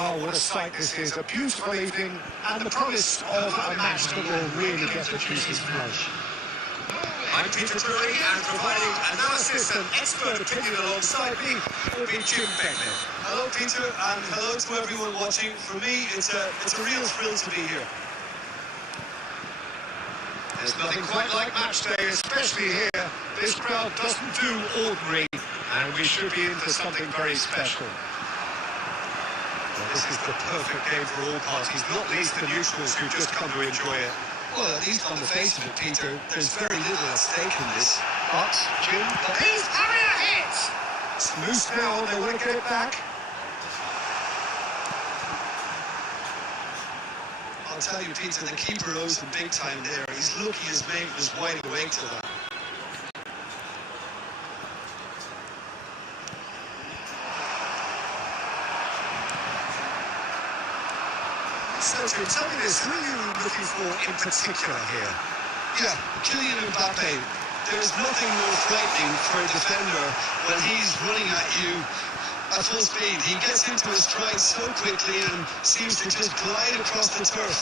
Oh, what a sight this is. A beautiful evening and the promise of a match that will really get the juices flowing. I'm Peter Drury, and providing analysis and expert opinion alongside me will be Jim Beckman. Hello, Peter, and hello to everyone watching. For me, it's a real thrill to be here. There's nothing quite like match day, especially here. This crowd doesn't do ordinary, and we should be in for something very special. Well, this is the perfect game for all parties, not least the neutrals who just come to enjoy it. Well, at least on the face of it, Peter, there's very little at stake in this. But, Jim, he's having a hit! It's loose now, they want to get it back. I'll tell you, Peter, the keeper owes him big time there. He's lucky his mate was wide awake to that. So, Jim, tell me this, who are you looking for in particular here? Yeah, Kylian Mbappe. There's nothing more frightening for a defender when he's running at you at full speed. He gets into his stride so quickly and seems to just glide across the turf.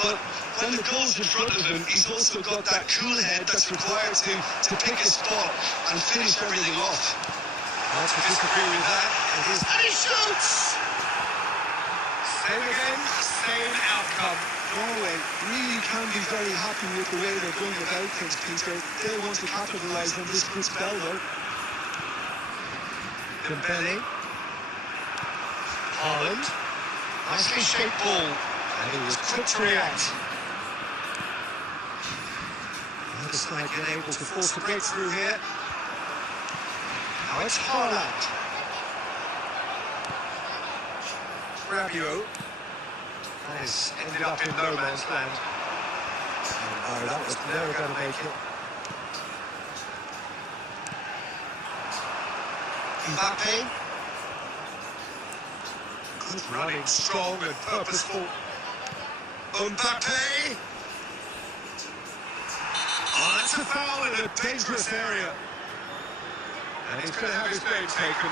But when the goal's in front of him, he's also got that cool head that's required to pick his spot and finish everything off. Not to disagree with that. And he shoots! Same again, same outcome. Norway really can be very happy with the way they're going about things, Peter. They want to capitalise on this good spell, though. Dembele. Haaland. Nicely shaped ball. And he was quick to react. Another side getting able to force a breakthrough here. Now it's Haaland. Rabiot. That has ended up in no man's land. Oh, no, that was never going to make it. Mbappe. Good running, strong and purposeful. Mbappe. Oh, that's a foul in a dangerous area. And he's going to have his name taken.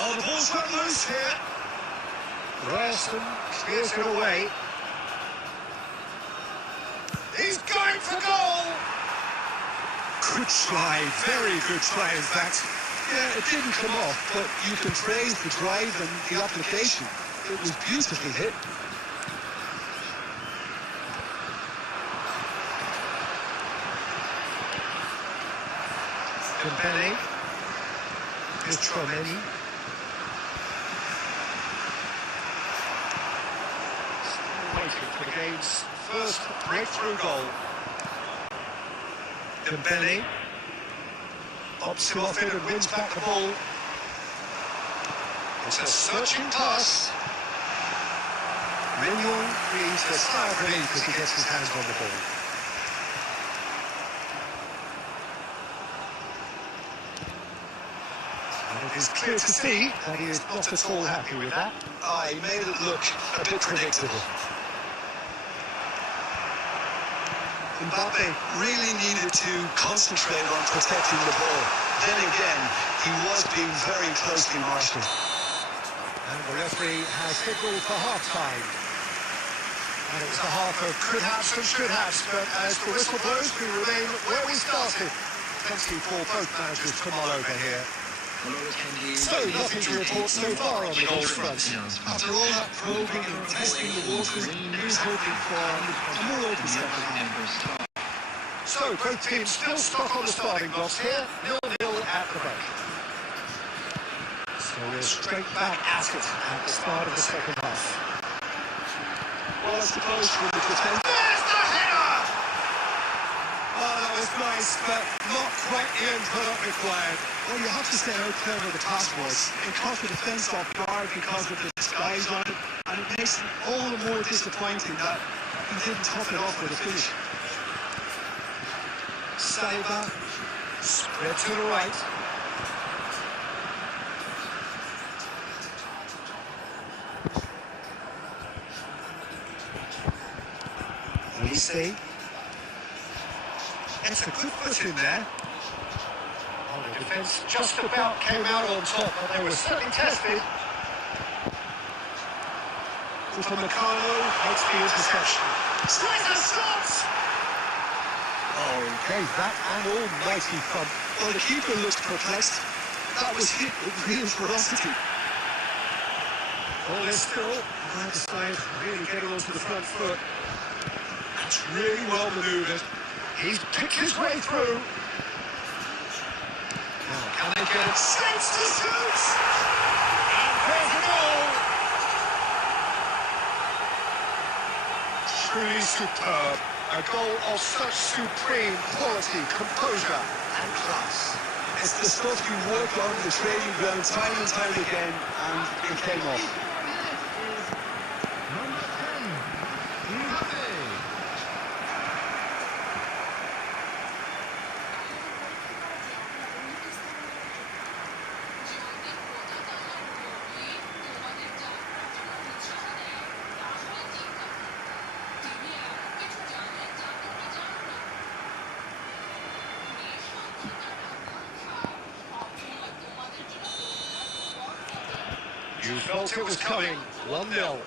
Oh, the ball's got loose here. Ralston clears it away. He's going for goal! Good try, very good try in fact. Yeah, it didn't come off, but you can praise the drive and the application. It was beautifully hit. Dembele. Here's Tromeni. Still waiting for the game's first breakthrough goal. Dembele. Pops him off it and wins back the ball. It's a searching pass. Mignon needs a sigh of relief as he gets his hands on the ball. And it is clear to see that he is not at all happy with that. He made it look a bit predictable. Mbappe really needed to concentrate on protecting the ball. Then again, he was being very closely marshalled. And the referee has signalled for half-time. And it was a half of could-haves and should-haves, but as the whistle blows, we remain where we started. Plenty for both managers to mull over here. So, nothing to report so far on the goals front. After all that probing and testing the waters, here's hoping for a more open second half. So, both teams still stuck on the starting blocks here, 0-0 at the break. So we're straight back at it at the start of the second half. Well, I suppose from the defence... There's the header! Oh, that was nice, but not quite the end product required. Well, you have to say how clever the pass was. It caught the defence off guard because of the disguise on it, and it makes it all the more disappointing that he didn't top it off with a finish. Saliba, spread to the right. we see. It's a good foot in there. Oh, the defence just about came out on top, but they were certainly tested. Upamecano makes the interception. Striker stops! Oh, he gave that an almighty thump. Well, the keeper looked perplexed. That was hit with real ferocity. Oh, they're still, either side, really getting onto the front foot. That's really well manoeuvred. He's picked his way through. Now, can they get it? Saints to shoot! And there's the goal! Truly superb. A goal of such supreme quality, composure and class. It's the stuff you work on the training ground time and time again, and it came off. You felt it was coming, 1-0.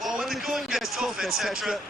Well, when the going gets tough, etc.,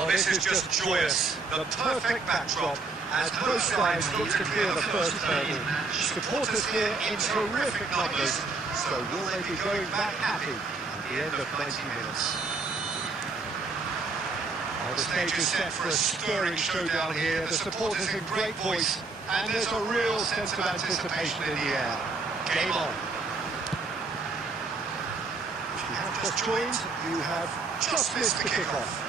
Well, this is just joyous. The perfect backdrop as both sides look to clear the first hurdle. Supporters here in terrific numbers, so will they be going back happy? the end of 90 minutes. Well, the stage is set for a stirring showdown here. The supporters in great voice, and there's a real sense of anticipation in the air. Game on. If you have just joined, you have just missed the kickoff.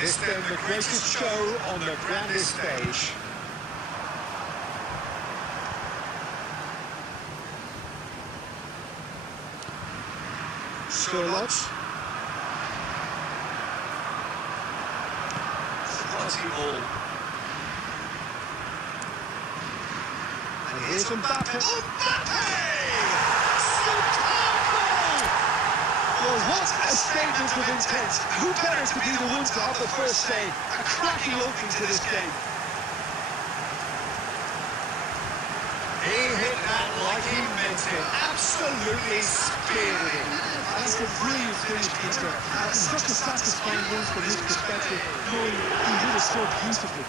This then the greatest show on the grandest stage. Sherlock. Quality ball. And here's Mbappe. Mbappe! Superb goal! Well, what a statement of intent. Who better to be the one to have the first say? A cracking opening to this game. He hit that like he meant it. Absolutely speared it. That's a brilliant finish, Peter. That's such a satisfying run from his perspective, knowing he hit it so beautifully.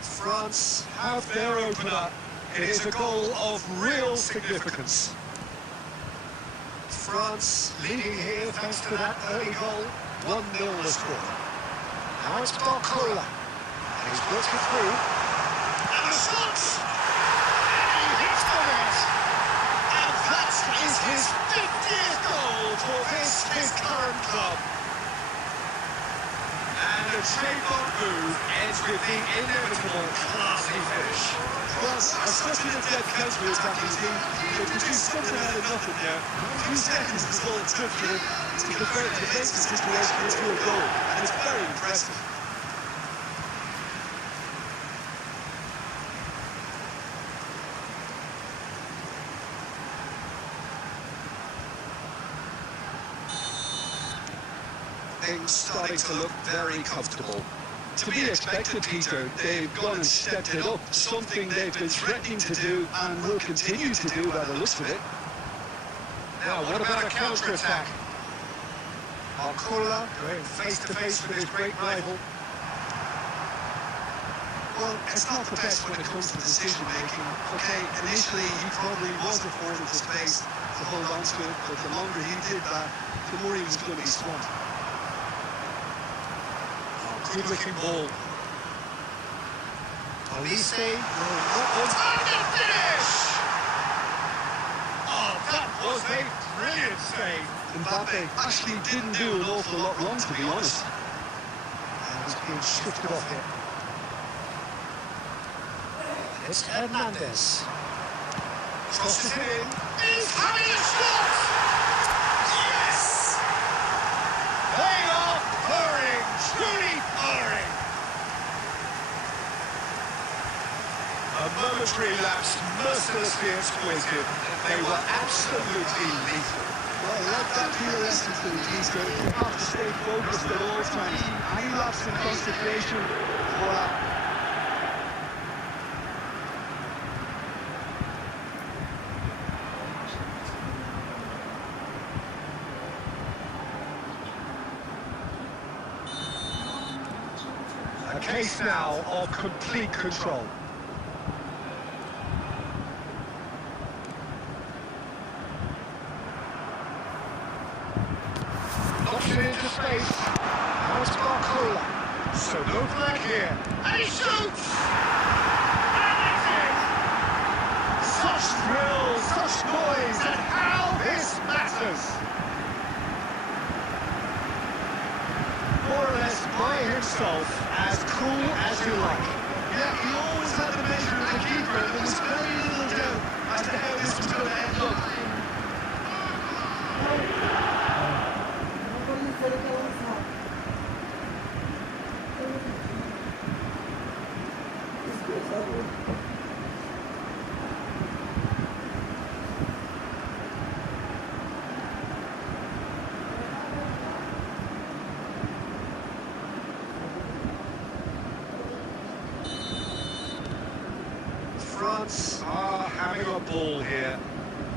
France have their opener. It is a goal of real significance. France leading here thanks to that early goal. 1-0 the score. Now it's Barcola. And he's worked it through. And the shot! And he hits the net! And that is his 50th goal for his current club. And the trademark move ends with the inevitable classy finish. France are such an adept counter-attacking team. They produced something out of nothing there. A few seconds is all it took for them to convert the defensive situation into a goal, and it's very impressive. Things starting to look very comfortable. To be expected, Peter. They've gone and stepped it up, something they've been threatening to do and will continue to do by the looks of it. Now, what about a counter-attack? Barcola going face-to-face with his great rival. Well, it's not the best when it comes to decision-making. Okay, initially he probably was afforded the space to hold on to it, but the longer he did that, the more he was going to be swamped. Good-looking ball. Olise will not want to finish! Oh, that was a brilliant save. Mbappe actually didn't do an awful lot wrong, to be honest. And he's being shifted off here. And it's Hernandez. Crosses it in. He's having a shot! Yes! They are purring, truly purring. A momentary lapse mercilessly exploited. They were absolutely lethal. Well, let that be a lesson to the Easter. You have to stay focused at all times. Any lapse in concentration, voila. A case now of complete control. Knocks it into space. Now it's Barcola. So no flag here. And he shoots! And that's it! Such thrill, such noise, and how this matters! More or less by himself, as cool as you like. Yeah, he always had the measure of the keeper, and there was very little doubt as to how this was going to end up. France are having a ball here.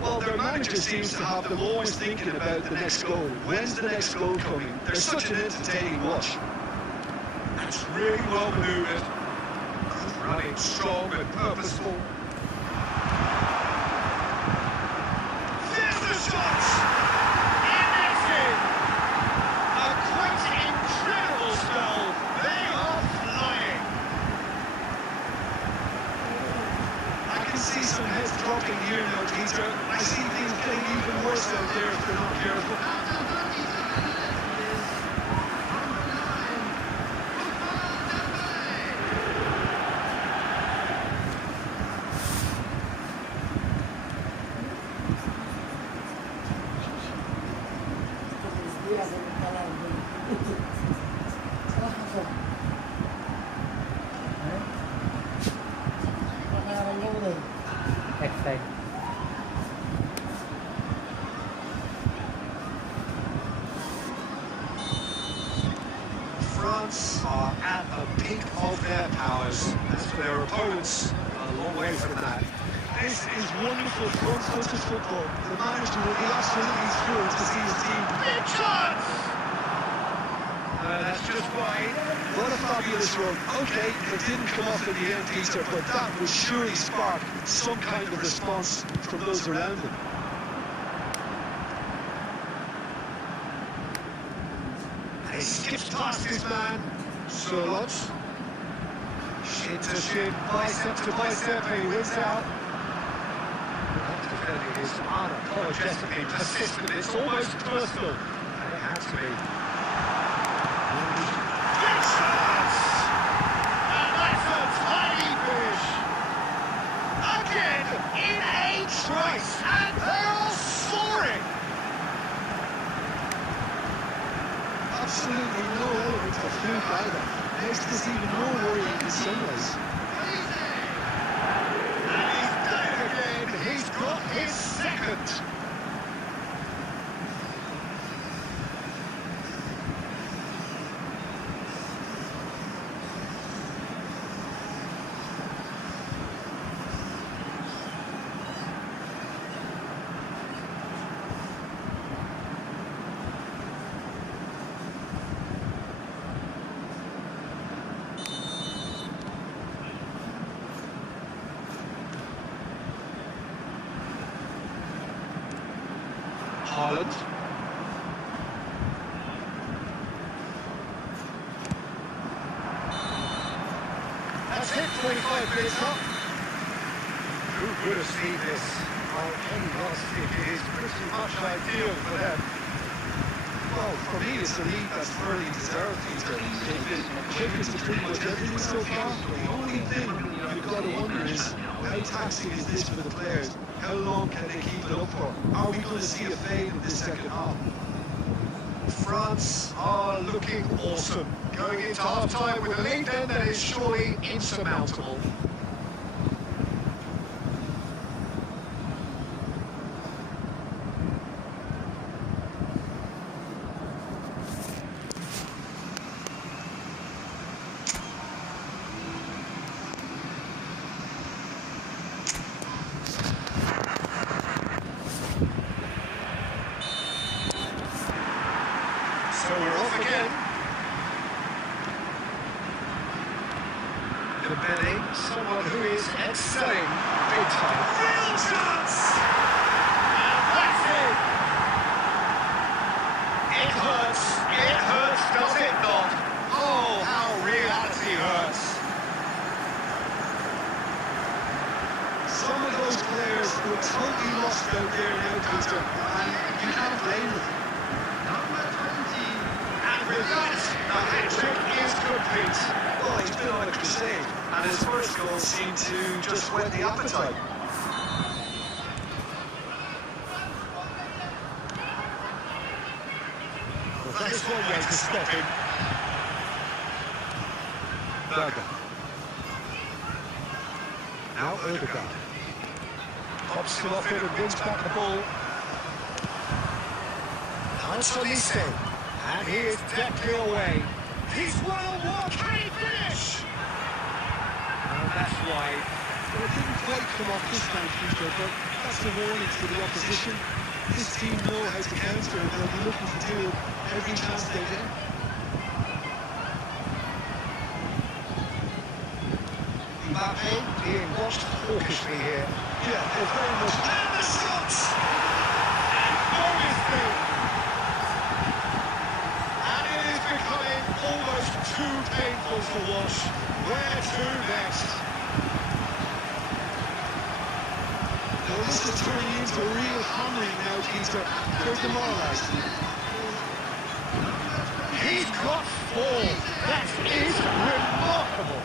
Well, their manager seems to have them always thinking about the next goal. When's the next goal coming? They're such an entertaining watch. That's really well manoeuvred. Running strong and purposeful. There's the shot! And that's it! A quite incredible spell. They are flying. I can see some heads dropping here now, Peter. I see things getting even worse out there if they're not careful. France are at the peak of their powers. As for their opponents, a long way from that. This is wonderful front-footed football. The manager will be absolutely thrilled to see his team. Big chance! That's just right. What a fabulous run. Okay, it didn't come off in the end, Peter, but that would surely spark some kind of response from those around him. He skips past his man. Sherlock. Shin to shin, bicep to bicep, he wins out. That defending is unapologetically persistent. It's almost personal. And it has to be. Big chance! And that's a tiny finish. Again, in a trice, and they are soaring. Absolutely no element of fluke either. Makes this even more worrying in some ways. And he's done it again. He's got his second. Holland. That's it, 45 minutes up. Who would have seen this? Well, any loss, it is pretty much ideal for them. Well, for me, it's a lead that's fairly deserved, Peter. They've been quickest to pretty much everything so far. The only thing you've got to wonder is, how taxing is this for the players? How long can they keep it up for? Are we going to see a fade in this second half? France are looking awesome. Going into half-time with a lead then that is surely insurmountable. So we're off again. Dembele, someone who is excelling big time. Real chance! And that's it! It hurts, does it not? Oh, how reality hurts. Some of those players were totally lost out there now, Peter, and you can't blame them. With that, the hat-trick is complete. Well, he's been on a crusade, and his first goal seemed to just whet the appetite. Well, that is one way to stop him. Berger. Now Odegaard. Pops him off it and wins back the ball. Ansolise. And he is deftly away. He's one-on-one. Can he finish? And that's why Well, it didn't quite come off this time, Peter, but that's a warning to the opposition. This team know how to counter, and they'll be looking to do it every chance they get. Mbappe being watched hawkishly here. Yeah, they're very much... And the shots! And gloriously! And it is becoming almost too painful to watch. Where to next? Well, this is turning into a real hammering now, Peter. They're demoralised. He's got 4. That is remarkable.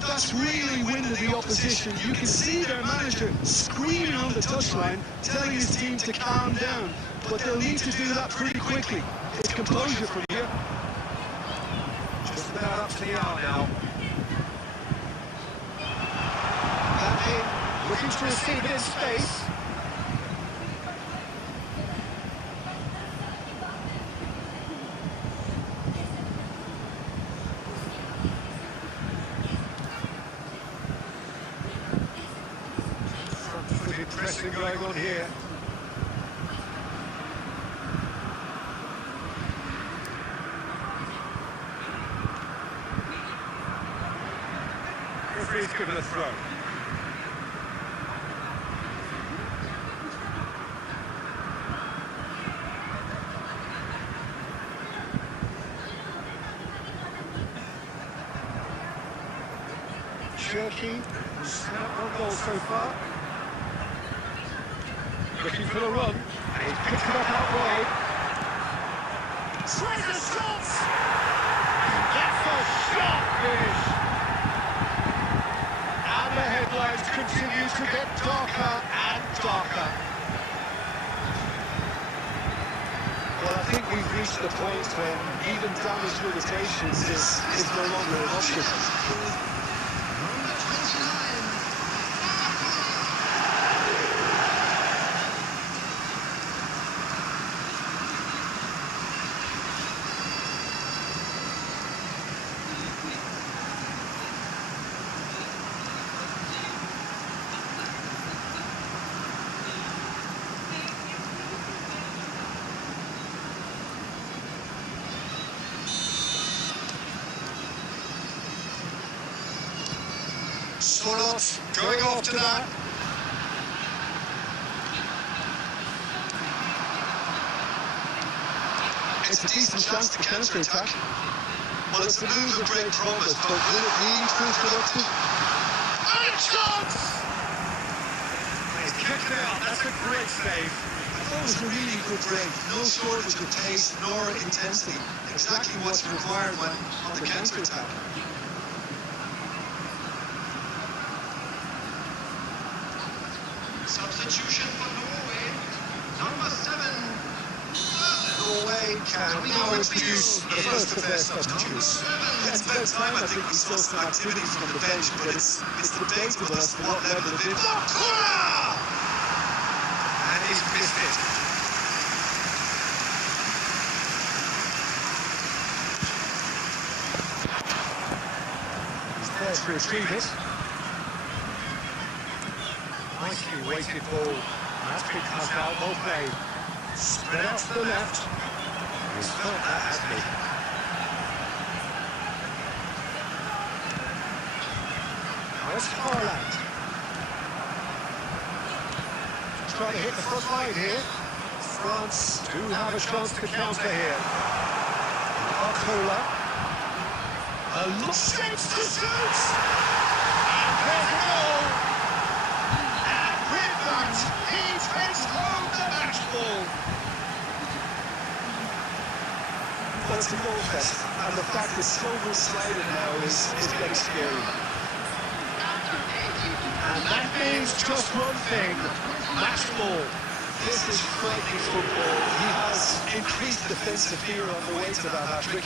That's really winded the opposition. You can see their manager screaming on the touchline, telling his team to calm down. But they'll need to do that pretty quickly. It's composure from here. Just about up to the hour now. Mbappe looking to receive it in space. Pressing going on here. Referee's given a throw. Turkey has snapped 1 goal so far. Looking for the run, and he's picked it up out wide. Tries a shot! That's a sharp finish! And the headlines continue to get darker and darker. Well, I think we've reached the point when even damage limitations is no longer an option. Swallows going after that. It's a decent chance to counter-attack. Well, it's a move of great promise, but will it be proof productive? And a chance! He's kicked it out. That's a great save. I thought it was a really good break. No shortage of pace nor intensity. Exactly what's required when on the counter-attack. Substitution for Norway, number 7. Norway can now introduce the first of their substitutes. It's about time I think we saw some activity from the bench, but it's debatable as to what level of it. And he's missed it. He's there to retrieve it. Nicely weighted ball. That's been cut out, well played. Spread out to the left. He's felt that, hasn't he? Now it's Haaland. Trying to hit the front line here. France do have a chance to counter here. Barcola. A look shapes to shoot! And there's a goal! He takes home the match ball. Well, it's a goal fest, and the fact that so one-sided now is getting scary. And that means just one thing: match ball. This is frightening football. He has increased defensive fear on the way to that hat-trick.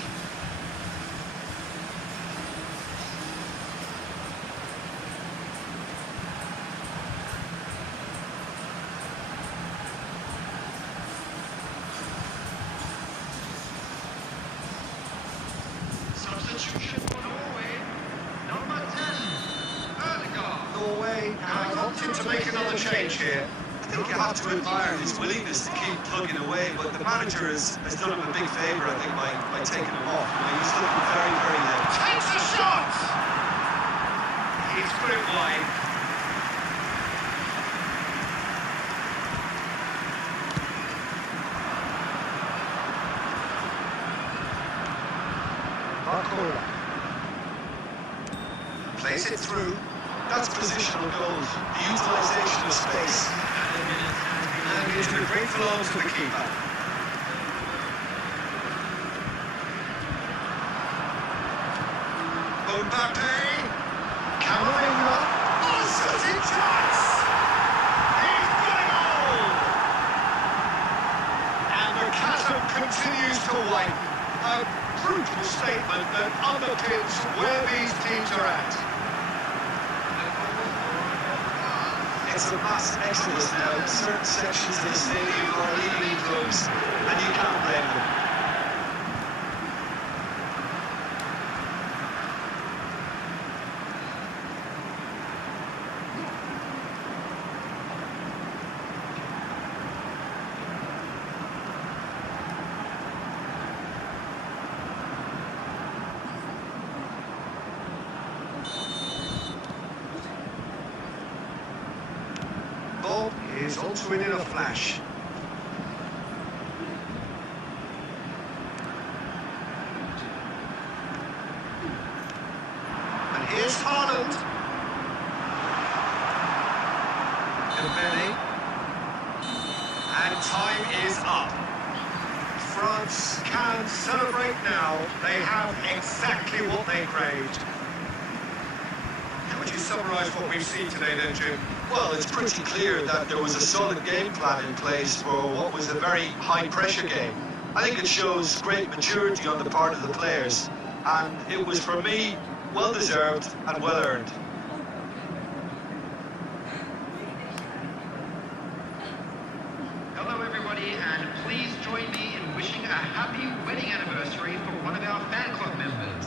Mbappe has opted to make another change here. I think you have to admire his willingness to keep plugging away, but the manager has done him a big favour, I think, by taking him off. He's looking very, very late. Takes a shot! He's put it wide. Barcola. Plays it through. That's positional goals, the utilisation of space. And into the grateful arms of the keeper. Mbappe. Camavinga. Oh, certain chance! He's got a goal! And the chasm continues to widen. A brutal statement that underpins where these teams are at. It's a mass exodus now. Certain sections of the stadium are legally closed, and you can't blame them. Bob is onto it in a flash. And here's Haaland. Dembele. And time is up. France can celebrate now. They have exactly what they craved. How would you summarise what we've seen today then, Jim? Well, it's pretty clear that there was a solid game plan in place for what was a very high-pressure game. I think it shows great maturity on the part of the players, and it was, for me, well-deserved and well-earned. Hello everybody, and please join me in wishing a happy wedding anniversary for one of our fan club members.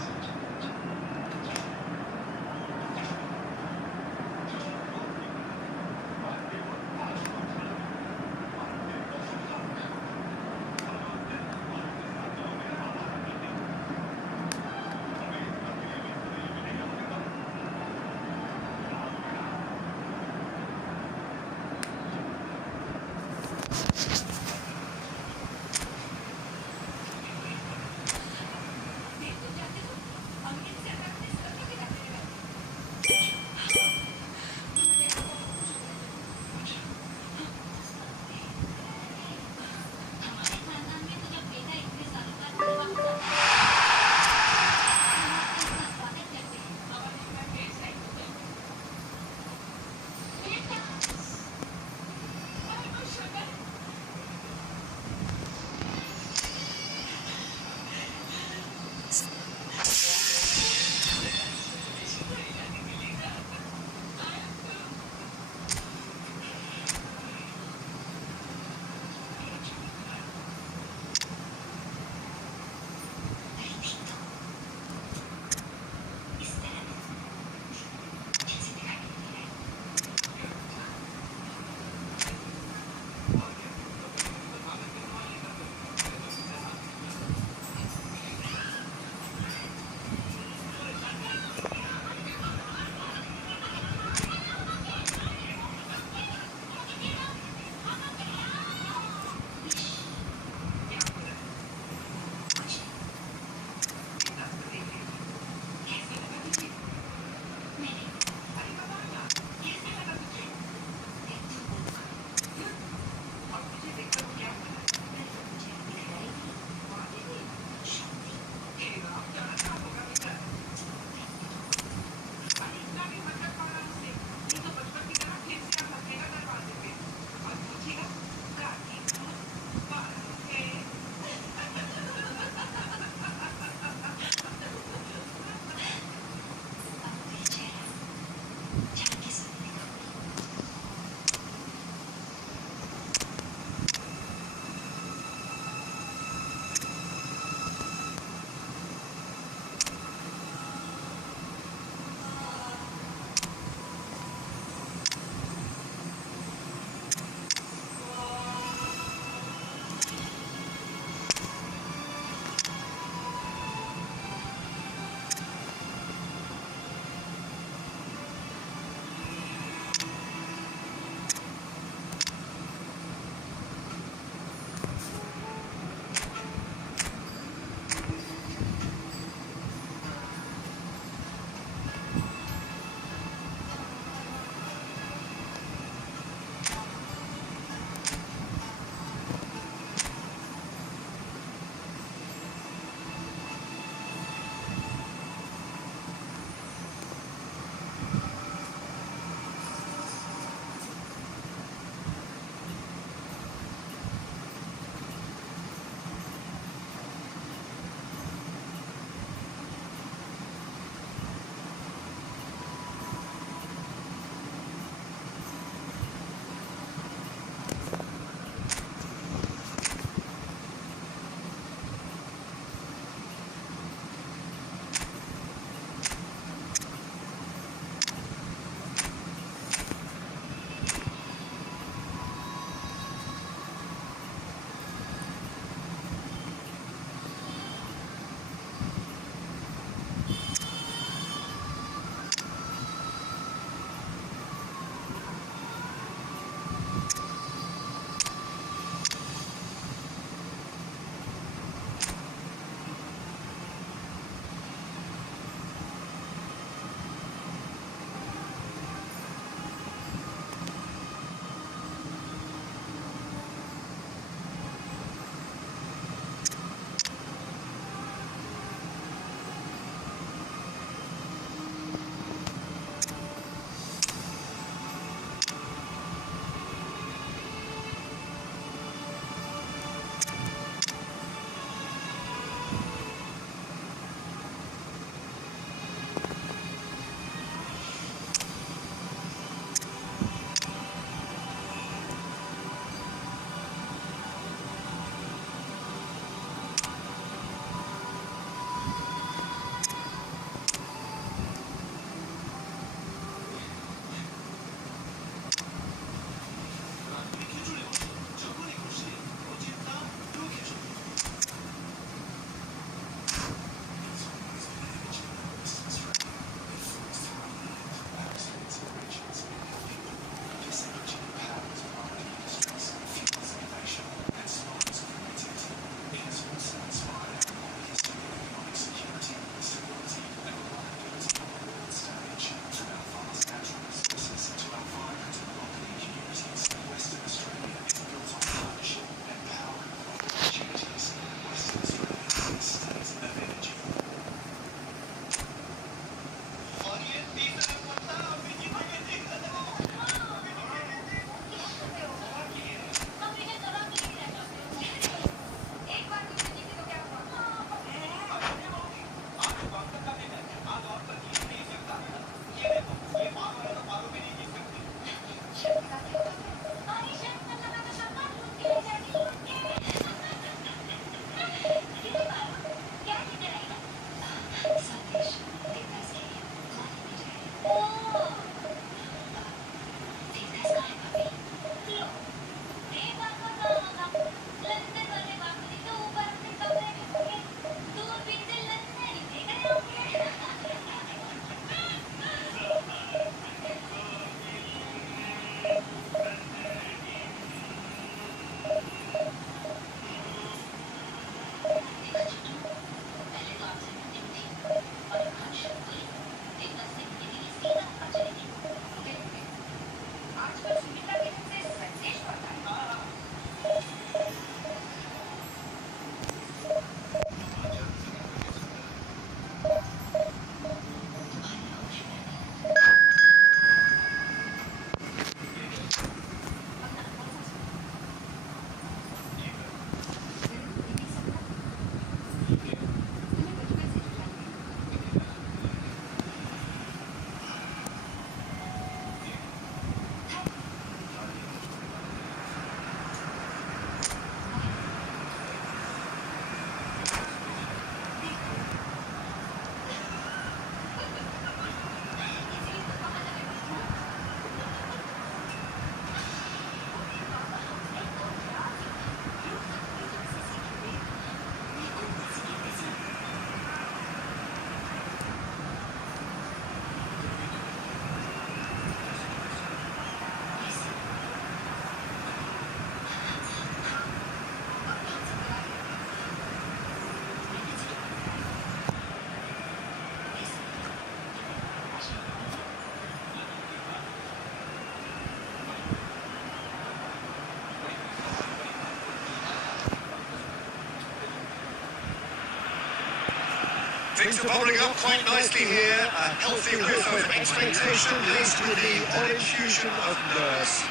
Things are bubbling up quite nicely here. A healthy whiff of expectation laced with the odd infusion of nerves.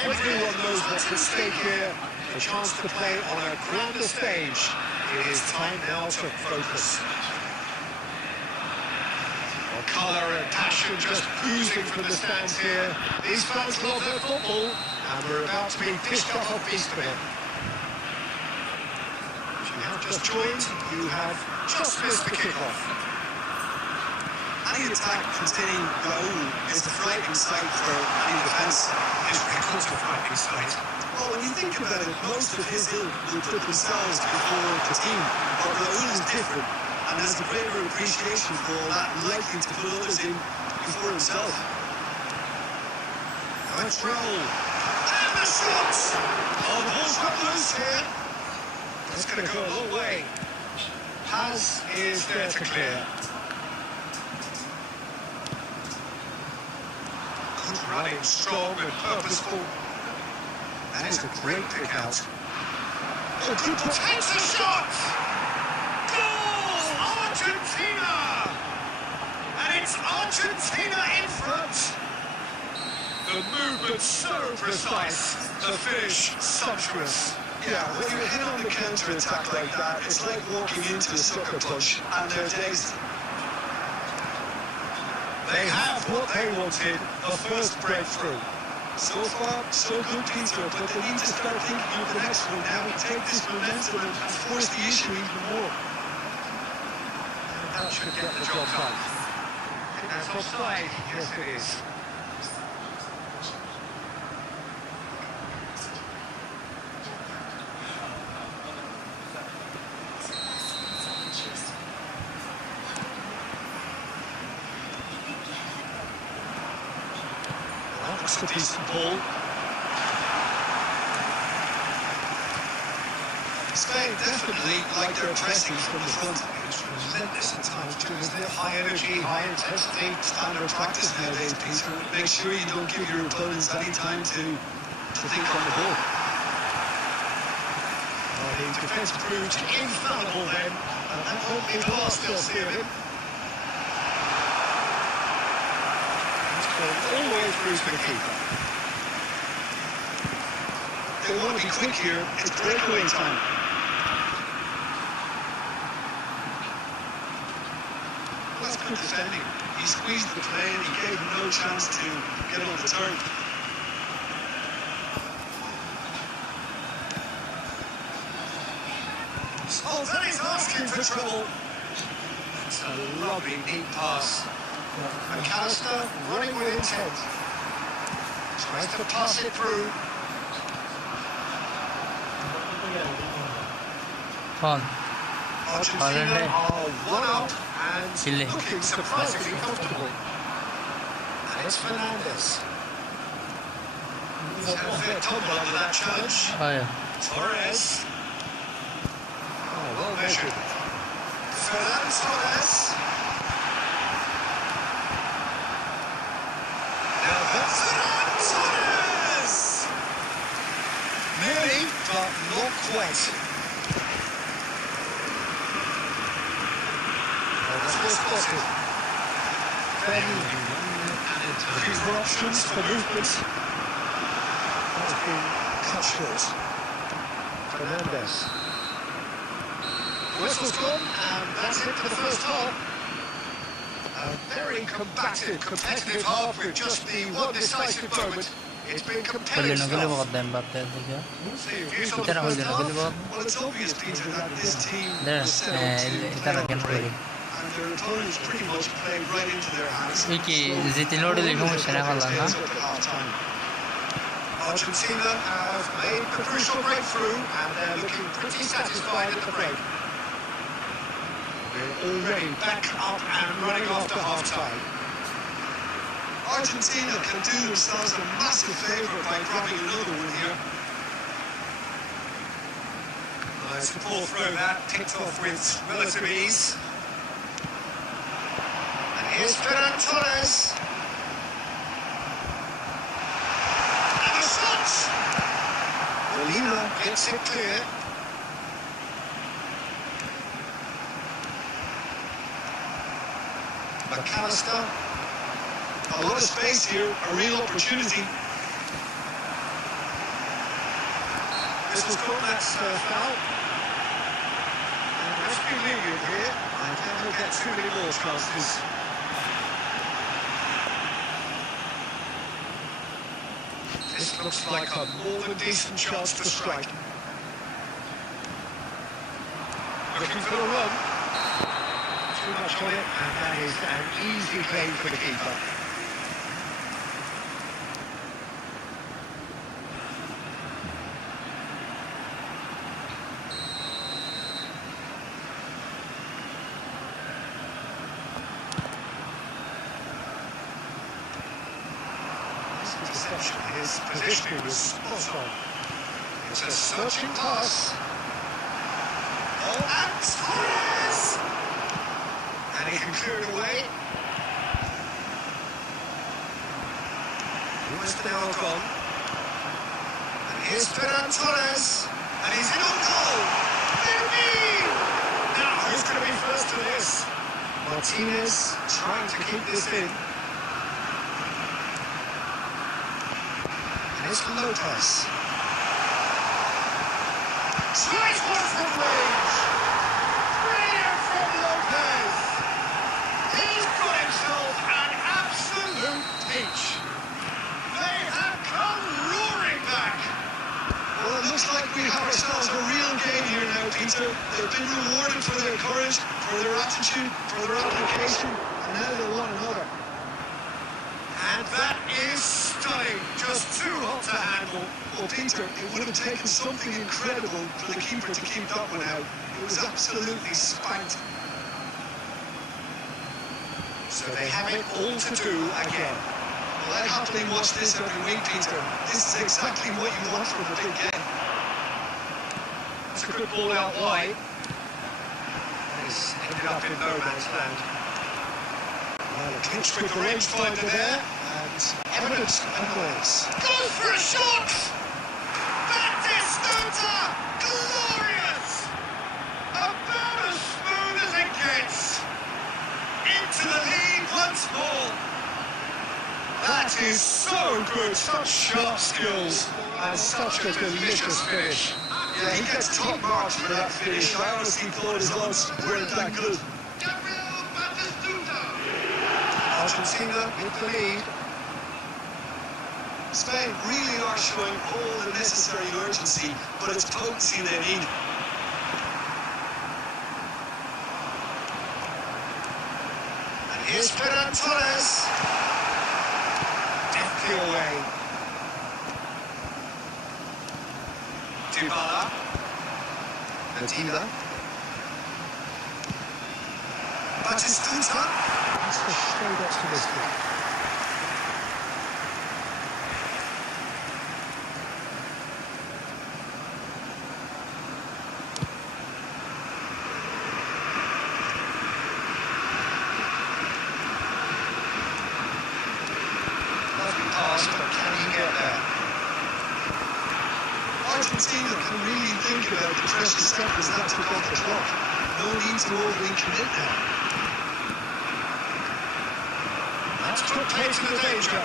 Everyone knows what's at stake here. A chance to play on a grander stage. It is time now to focus. Colour and passion just oozing from the stands here. These fans love their football, and we're about to be dished up a feast of it. If you have just joined, you have just missed the kickoff. Any attack containing goal is a frightening sight for any defence. It's record's a frightening sight. Well, when you think about it, most of his ill will put themselves before the team, but Raoul is different and has a greater appreciation for all that, likely to put others in before himself. Let's roll. And the shots! Oh, the ball's got loose here. That's going to go a long way. Paz is there to clear. Good running, strong and purposeful. That is a great pick out. Oh, good takes a shot! Goal! Argentina! And it's Argentina in front. The movement so precise, the finish sumptuous. Yeah, when you hit on the counter-attack like that, it's like walking into a sucker punch, and they're dazed. They have what they wanted, the first breakthrough. So far, so good, Peter, but they need to start thinking of the next one now. Take this momentum and force the issue even more. That should get the job done. That's offside. Yes, it is. Well, that's a decent ball. Spain definitely like their pressing from the front. It's relentless at times too, isn't it? High energy, high intensity. Standard practice nowadays, Peter. Make sure you don't give your opponents any time to think on the ball. Well, the defence proved infallible then, and that won't be the last they'll see of him. That's gone all the way through to the keeper. They want to be quick here. It's breakaway time. That's good defending. He squeezed the play and he gave him no chance to get on the turn. Oh, that is asking for trouble. It's a lovely, neat pass. McAllister running with intent. Tries to pass it through. Argentina are one up and looking surprisingly comfortable. And it's Fernandez. He's had a fair tumble under that challenge. Torres. Oh, well measured. Ferran Torres. Now that's Ferran Torres! Nearly, but not quite. That's well spotted. Looking for options for movement. That's been cut short. Fernandez. Whistle's gone, and that's it for the first half. A very combative, competitive half with just the one decisive moment. It's been compelling stuff. Well, it's obvious, Peter, that this team was set up to play on break, and their opponents pretty much played right into their hands. Argentina have made the crucial breakthrough, and they're looking pretty satisfied at the break. We're already back up and running after half-time. Argentina can do themselves a massive favour by grabbing another one here. Nice ball throw that, picked off with relative ease. And here's Ferran Torres. And the shot! Molina gets it clear. McAllister. A lot of space here, a real opportunity. This was called that foul. And let's be lenient here. I cannot get too many more chances. This looks like a more than decent chance to strike. Looking for the run. Too much on it, and that is an easy claim for the keeper. His positioning was spot on. It's a searching pass. Oh, and Torres! And he can clear it away. Almost an hour gone. And here's Ferran Torres. And he's in on goal. Now, who's going to be first to this? Martinez trying to keep this in. It's Lopez. Tries one from range. Brilliant from Lopez. He's got himself an absolute peach. They have come roaring back. Well, it looks like we have ourselves a real game here now, Peter. They've been rewarded for their courage, for their attitude, for their application, and now they want another. And that is stunning, just too hot to handle. Well, Peter, it would have taken something incredible for the keeper to keep that one out. It was absolutely spanked. So they have it all to do again. Well, I'd happily watch this every week, Peter. This is exactly what you want from a big game. That's a good ball out wide. It's ended up in no man's land. Well, a clinch with the rangefinder there, and evidence and noise. Goes for a shot! Batistuta! Glorious! About as smooth as it gets. Into the lead once more. That is so good, such sharp skills, and such a delicious finish. Yeah, he gets top marks for that finish. I honestly thought his odds weren't that good. Argentina with the lead. Spain really are showing all the necessary urgency, but it's potency they need. And here's Here's Ferran Torres. Deftly away. Dybala. Medina. Batistuta. He's so straight optimistic. Lovely pass, but can he get there? Argentina can really think about the precious seconds that took off the clock. No need to overly commit now. That's put pace in the danger.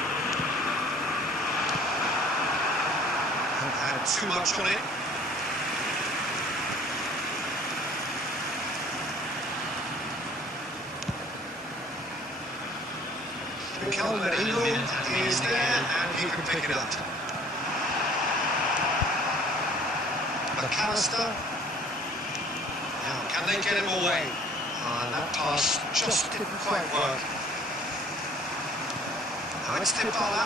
Haven't had too much on it. Mikel Merino is there and he can pick it up. McAllister. Now, can they get him away? That pass just didn't quite work. Now it's Dybala.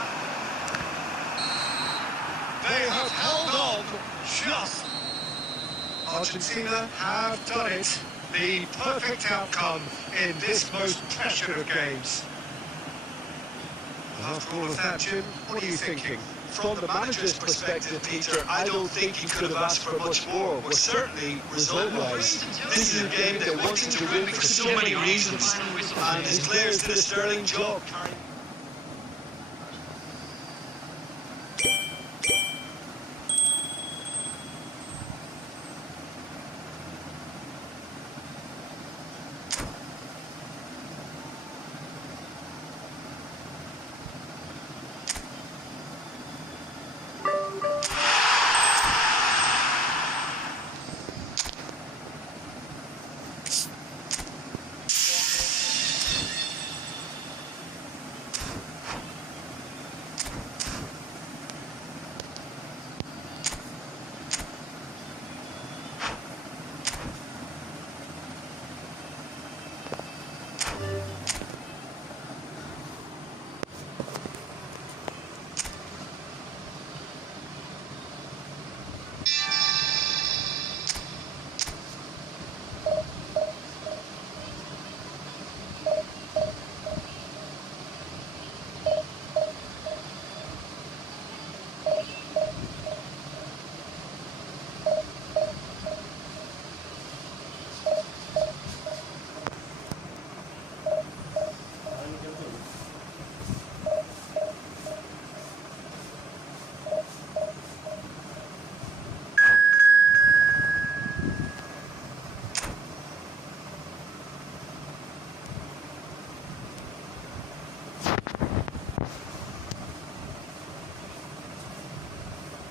They have held on just. Argentina have done it. The perfect outcome in this most pressured of games. After all of that, Jim, what are you thinking? From the manager's perspective, Peter, I don't think he could have asked for much more. Well, certainly, result-wise, this is a game they wanted to win for so many reasons. And his players did a sterling job.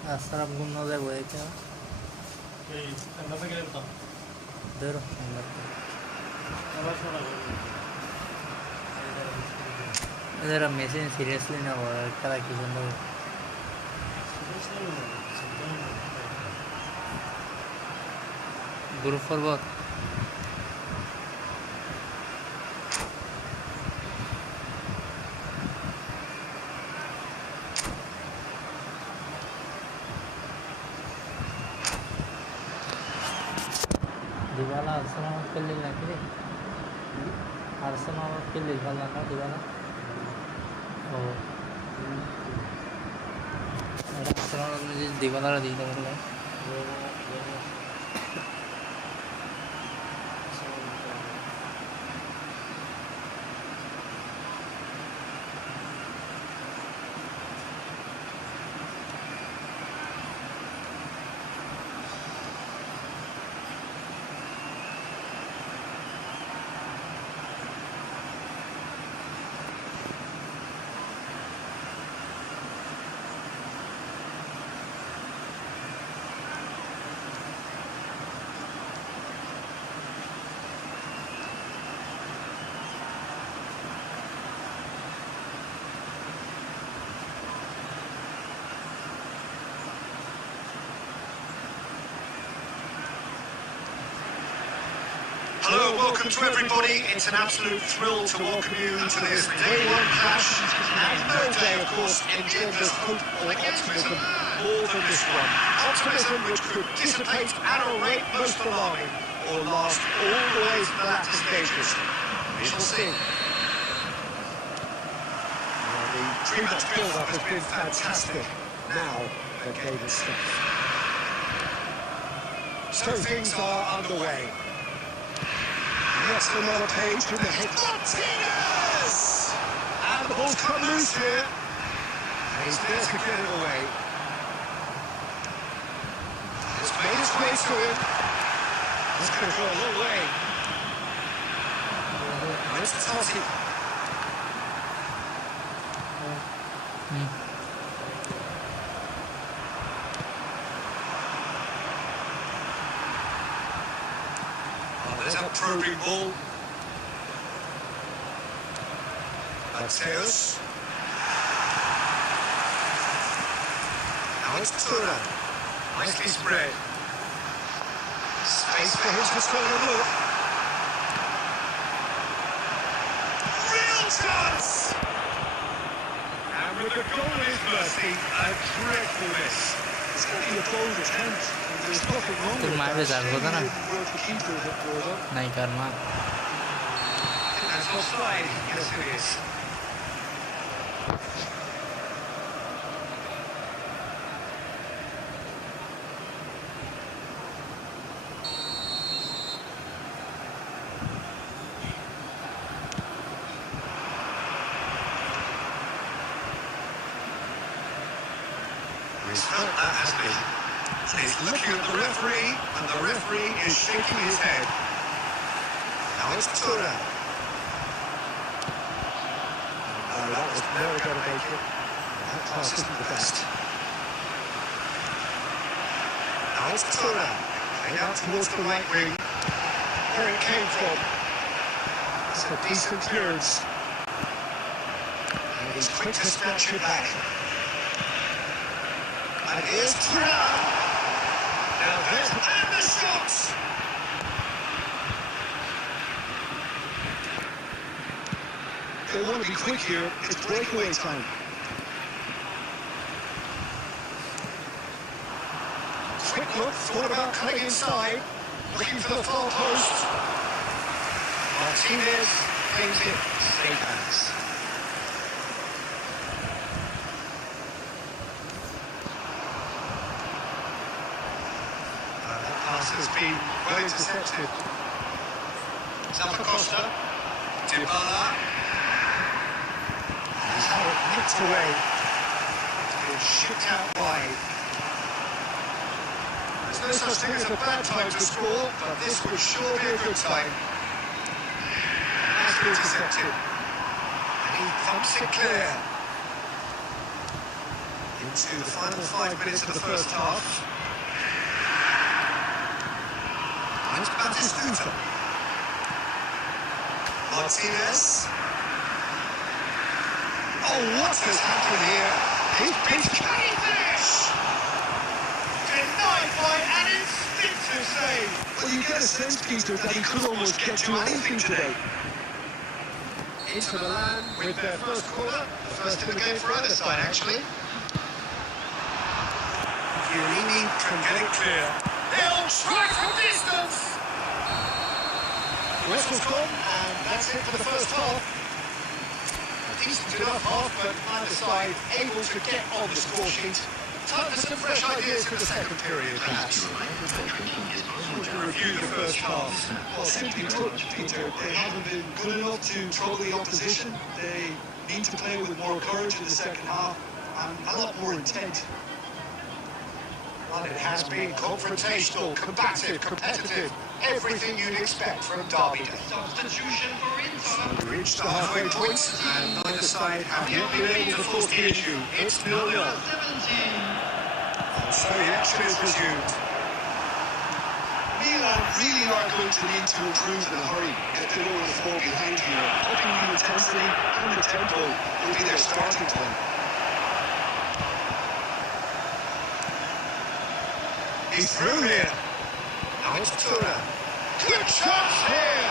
Asarap gumno de güey, ¿qué va? Duro, जरा message seriously ना हो करा की बंदा group for work दिवाला Arsenal के लिए ना कि अर्सनल के लिए वाला ना दिवाला ओ अर्सनल ने दिवाला दी था मतलब Hello, welcome to everybody. It's an absolute thrill to welcome you to this day one clash. And no day, of course, engenders hope or optimism more than this one. Optimism which could dissipate at a rate most alarming, or last all the way to the latter stages. We shall see. The pre-match build-up has been fantastic. Now the game is set. So things are underway. Yes, another page with the head. Martinez! And the ball's come loose here. And he's there to get it away. It's made its way to him. It's going to go a long way. Where's Totti? There's a probing ball. Mateus. Now it's Turner. Nicely spread. Space for him to score a look. Real chance! And with the goal in his mercy, a dreadful miss. It's going to be a bold attempt. There's nothing wrong with मार भी सकता ना that. नहीं करना That's offside. Yes, it is. He's felt that, hasn't he? He's looking at the referee, and the referee is shaking his head. Now it's Turner. No, that was never going to make it. That pass isn't the best. Now it's Turner. Played out towards the right wing. Where it came from. It's a decent clearance. And he's quick to snatch it back. And here's Turner. Now there's and the shots! They want to be quick here. It's breakaway time. Quick look, thought about cutting inside. Looking for the far post. Martinez claims it. Safe hands. Has been well intercepted. Zappacosta, Dybala. He's had it nicked away. It's been shipped out wide. There's no such thing as a bad time to score, but this would sure be a good time. Has been intercepted. And he thumps it clear. Into the final 5 minutes of the first half. It's Batistuta. Martinez. Oh, what has happened here? He's been cutting finish! Denied by an instinctive save. Well, you get a sense, Peter, that he could almost get to anything today. Into Milan with their first corner. The first in the game for either side, actually. Chiellini can get it clear. He'll try from distance! The whistle's gone, and that's it for the first half. A decent enough half, but neither side able to get on the score sheet. Time for some fresh ideas for the second period, perhaps. To review the first half. Well, simply put, Peter, they haven't been good enough to trouble the opposition. They need to play with more courage in the second half and a lot more intent. Well, it has been confrontational, combative, competitive. Everything you'd expect from Derby Day. Substitution for Inter. We reached the halfway point, and neither side have yet been able to force the issue. It's 0-0. 17. And so the action is resumed. Milan really are going to need to improve in a hurry if they don't want to fall behind here. Upping the intensity and the tempo will be their starting point. He's through here. Now it's Turner. Good chance here.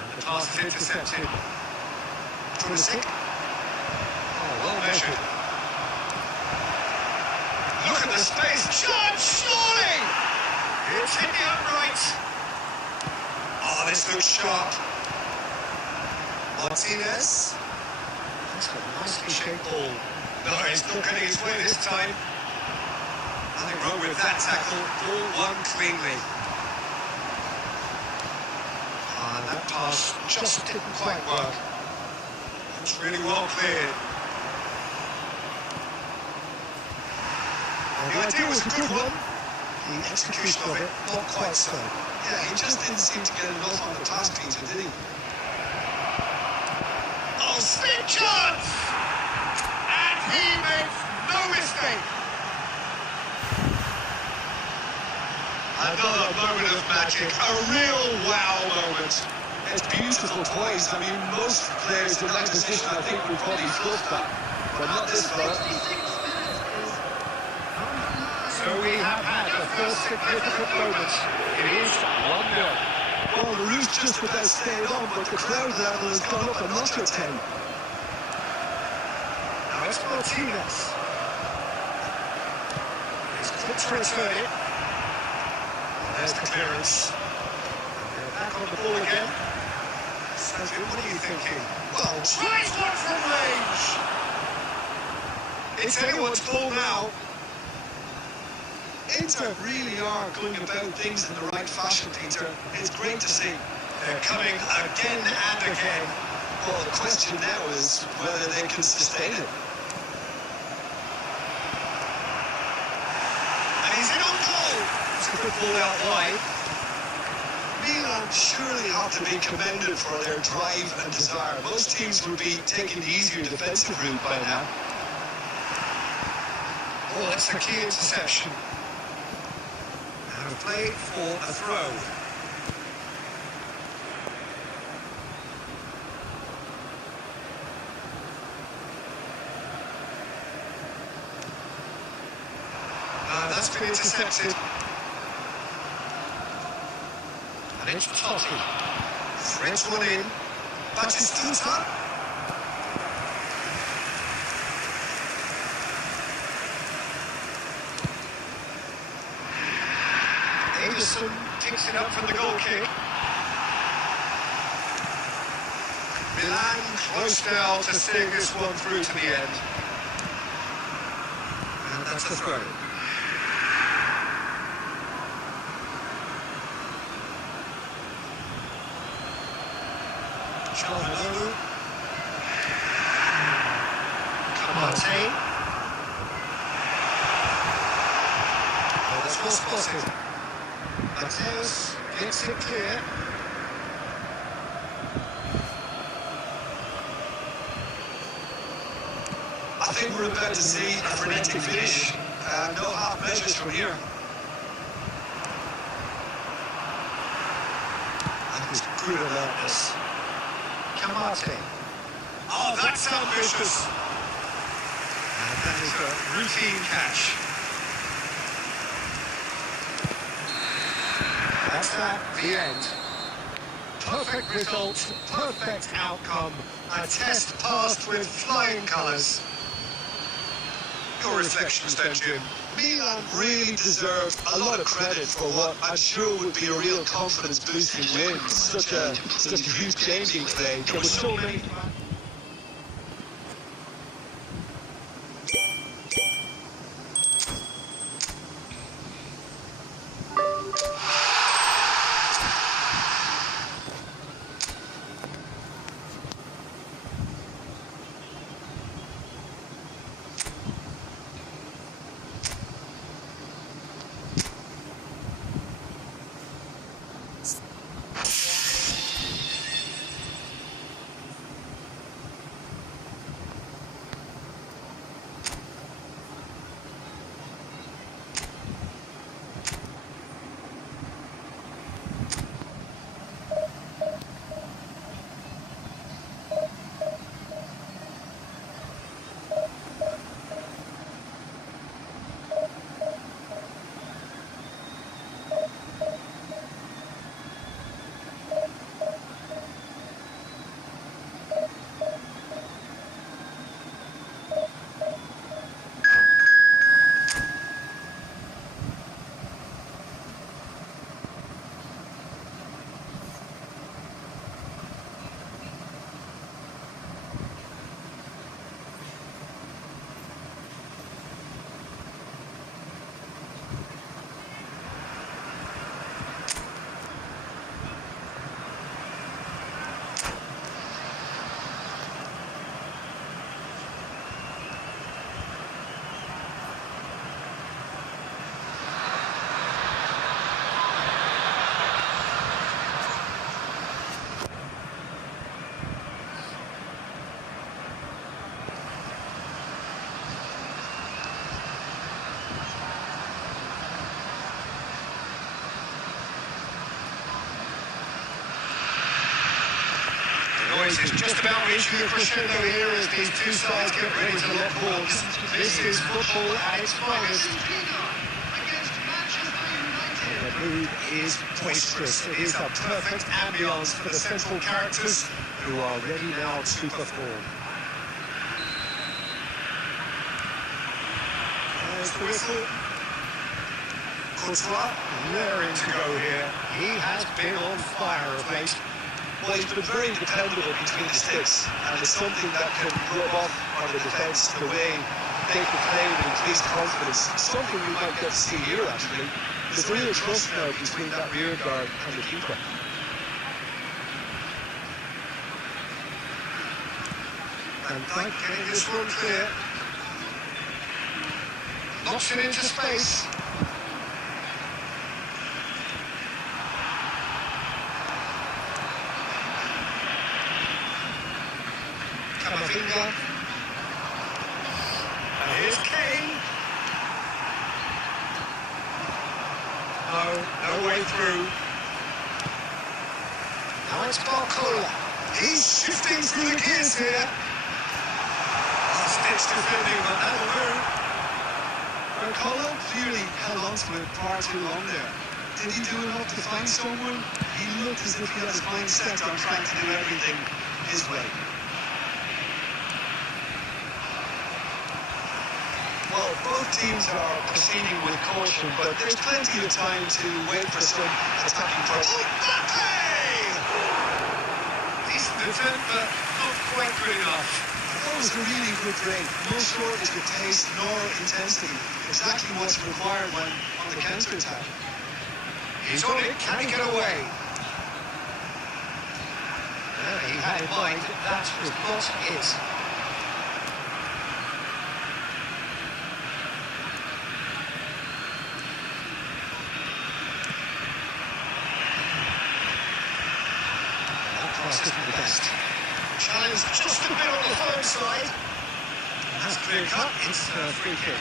And the pass is intercepted. Pulisic. Oh, well measured. Look at the space. Chance, surely! It's hit the upright. Oh, this looks sharp. Martinez. That's a nicely shaped ball. No, he's not getting his way this time. Nothing wrong with that tackle. Ball won cleanly. Ah, that pass just didn't quite work. It's really well cleared. The idea was a good one. The execution of it, not quite so. Yeah, he just didn't seem to get enough on the pass, Peter, did he? Oh, spin chance! And he makes no mistake. Another moment of magic, a real wow moment. It's beautiful poise. I mean, most players in that position, I think, would probably fluff that, but not this fella. So we have had the first significant moment. It is 1-0. Well, the roof's just about stayed on, but the crowd level has gone up a notch or 10. Now it's Martinez. He's quick to return it. There's the clearance. They're back on the ball again. Sergio, what are you thinking? Well, tries one from range. It's anyone's ball now. Inter really are going about things in the right fashion, Peter. It's great to see. They're coming again and again. Well, the question now is whether they can sustain it. And he's in on goal. It's a good ball out wide. Milan surely have to be commended for their drive and desire. Most teams would be taking the easier defensive route by now. Oh, that's a key interception. Now play for a throw. That's been intercepted. And it's Totti. Threads one in. Batistuta. Anderson picks it up from the goal kick. Milan close now to seeing this one through to the end. And that's a throw. Calvin-Lewin. Kamate. Oh, that's well spotted. Mateus gets it clear. I think we're about to see a frenetic finish. No half measures from here. And his good alertness. Kamate. Oh, that's ambitious. And that is a routine catch. That's that, the end. Perfect result, perfect outcome. A test passed with flying colours. Your reflections then, Jim. Milan really deserved a lot of credit for what I'm sure would be a real confidence-boosting win. Such a huge game being played. There were so many. noise is just about reaching a crescendo here as these two sides get ready to lock horns. This is football at its finest. The mood is boisterous. It is a perfect ambience for the central characters who are ready now to perform. There's the whistle. Courtois raring to go here. He has been on fire of late. Well, he's been very dependable between the sticks, and it's something that can rub off on the defence, the way they can play with increased confidence. Something we might get to see here, actually. There's real trust now between that rear guard and the keeper. And Dyke getting this one clear. Knocks it into space. Camavinga. And here's Kane. No way through. Now it's Barcola. He's shifting through the gears here. Stitch defending, but that'll do. Barcola clearly held on to it far too long there. Did he do enough to find someone? He looked as if he had his mind set on trying to do everything his way. Well, both teams are proceeding with caution, but there's plenty of time to wait for some attacking pressure. Decent defend, but not quite good enough. That was a really good break. No shortage of taste nor intensity. Exactly what's required when on the counter-attack. He's on it. Can he get away? He had in mind that was not it. Isn't the best. Challenge just a bit on the firm side. And that's clear cut. It's a free kick.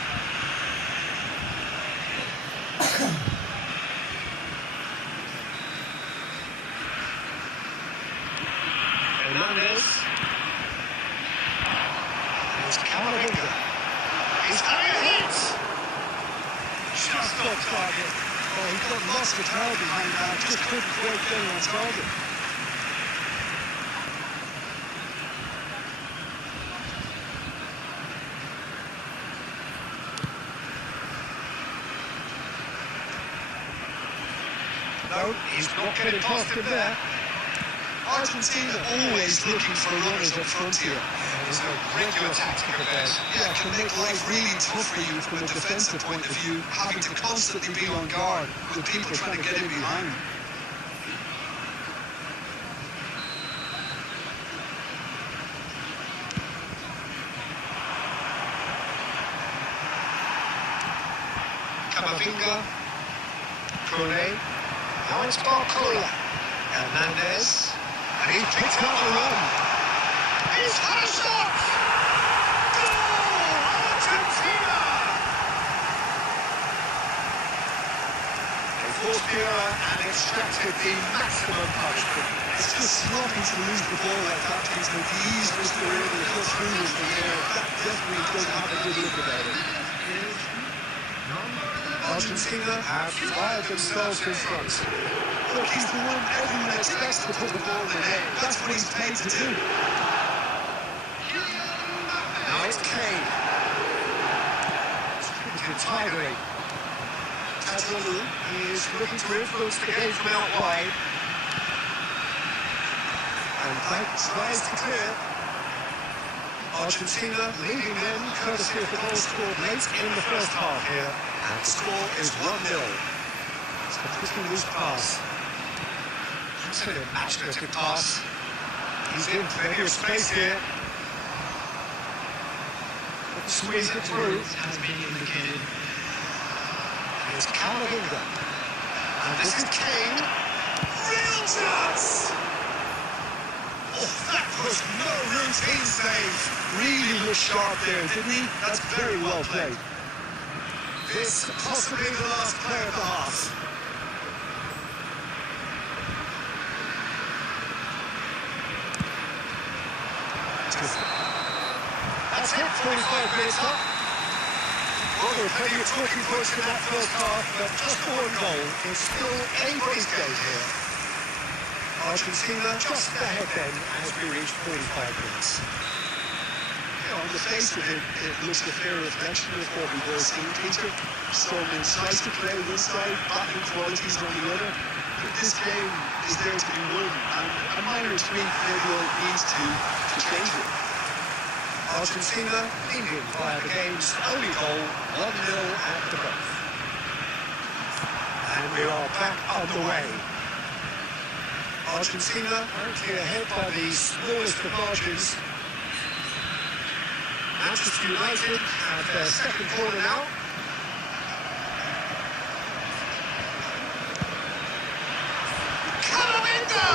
Hernandez. It's Camavinga. He's having a hit. Just on target. Oh, he got lost the tower behind that. Just couldn't quite get on target. No, he's not getting past him there. Argentina always looking for runners up front here. It's a regular tactic of theirs. Yeah, it can make life really tough for you from a defensive point of view, having to constantly be on guard with people trying to get in behind. Camavinga. Kone. Now it's Barcola. Hernandez. And he's picked up a run. He's had a shot! Goal! Argentina! They forced the error and extracted the maximum punishment. It's just sloppy to lose the ball like that, because the ease was they were able to cut through was the air. That definitely doesn't have a good look about it. Argentina have fired themselves in front. Look, he's the one everyone expects to put the ball in the net. That's what he's paid to do. Now it's Kane. It's Tigre. Tadulu is looking to influence the game from out wide. And Dyke tries to clear. Argentina leading them courtesy of the goal scored late in the first half here. And the score is 1-0. It's a pretty loose pass. That's an imaginative pass. He's in plenty of space here. Squeeze it through. Has been indicated. Here's Camavinga. And this is Kane. Real chance! Oh, that was no routine save. Really was sharp there, didn't he? That's very well played. This possibly the last play of the half. 45 minutes up. Well, there were plenty of talking points in that first half, but just the one goal is still anybody's game here. Argentina just ahead then as we reach 45 minutes. On the face of it, it looks a fair reflection of what we were seeing, Peter. Some incisive play on one side, battling qualities on the other. But this game is there to be won, and a minor tweak maybe all needs to change it. Argentina leading via the game's only goal, 1-0 at the break. And we are back underway. Argentina currently ahead by the smallest of margins. Manchester United have their second corner now. Camavinga!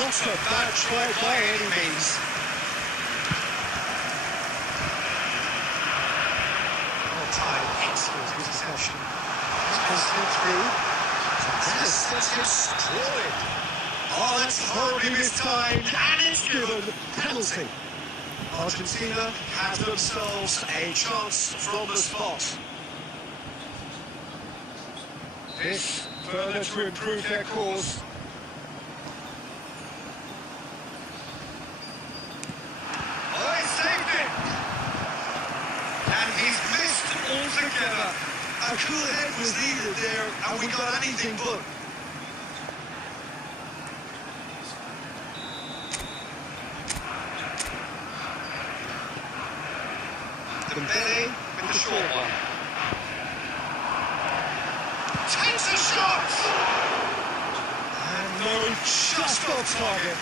Not a bad try by any means. Time, excellent interception. Has been through. That's destroyed. Oh, that's horribly mistimed, and it's given penalty. Argentina have themselves a chance from the spot. This further to improve their cause. Oh, he saved it! And he's missed altogether. A cool head was needed there, and we got anything but. Dembele with the short one. Takes a shot! And no, just on target.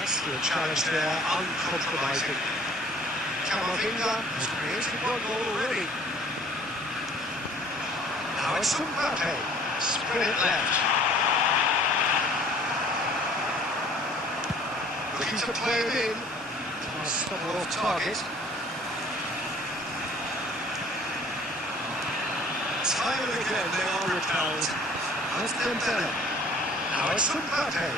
Excellent challenge there, uncompromising. Camavinga has created one goal already. Now it's Mbappe. Spread it left. Looking to play it in. Somewhat off target. Time and again they are repelled. That's Dembele. Now it's Mbappe.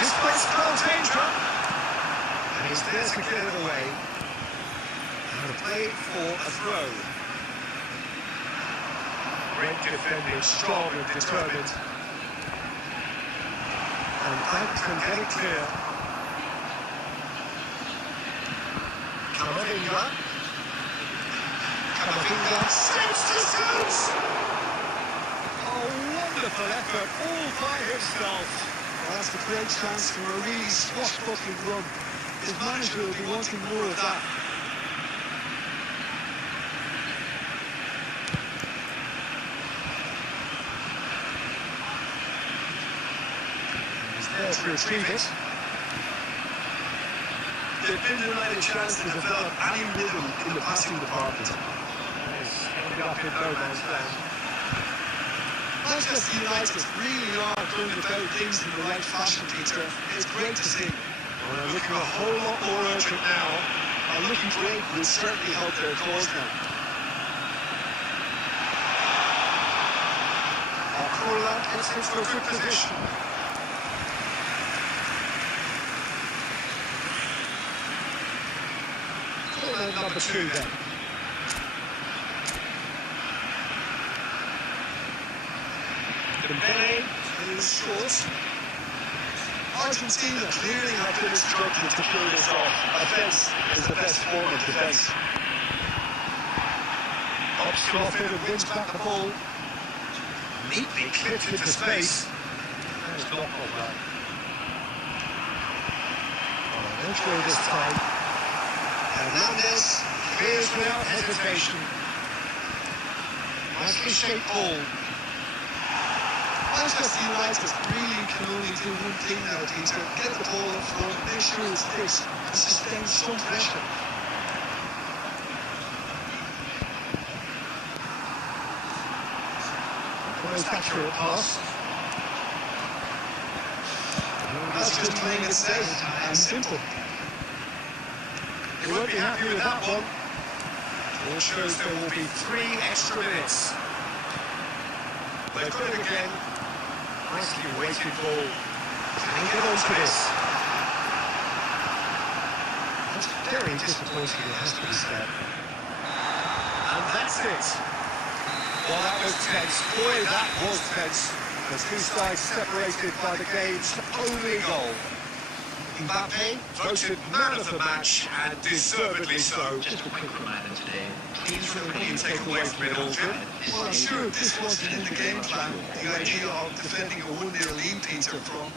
This place can't danger. And he's there to get it away. And a play for a throw. Red defending, strong and determined. And that can get it clear. Camavinga. Camavinga saves distance! Oh, wonderful effort, all by himself. Well, that's a great chance for a really swashbuckling run. His manager will be wanting more of that. He's there to retrieve it. They've been denied a chance to develop any rhythm in the passing department. He's ended up in no man's land. Manchester United really are going about things in the right fashion, Peter. It's great to see. Well, they're looking a whole lot more urgent now. Looking great will certainly help their cause now. Arcola gets into a good position. Corner number 2 then. Dembele is short. Argentina clearly have been instructed to kill this off. Offence is the best form of defence. Pops to off it and wins back the ball. Neatly clipped into space. That is not all right. Oh, no through this time. Hernandez Clears without hesitation. Nicely shaped ball. Manchester United really can only do one thing now, Peter. Get the ball up front, make sure it's fixed, and sustain some pressure. Goes back through a pass. That's just playing it safe and simple. He won't be happy with that one. All shows there will be 3 extra minutes. They've got it again. Nicely weighted ball. Can he get on to this? That's very disappointing, it has to be said. And that's it. Well, that was tense. Boy, that was tense. The two sides separated by the game's only goal. Mbappe voted man of the match, and deservedly so. Just a quick reminder today, please What do refrain you take away from it, Aldrin? Well, I'm sure if this wasn't in the game plan, the idea of defending a 1-0 lead, Peter, from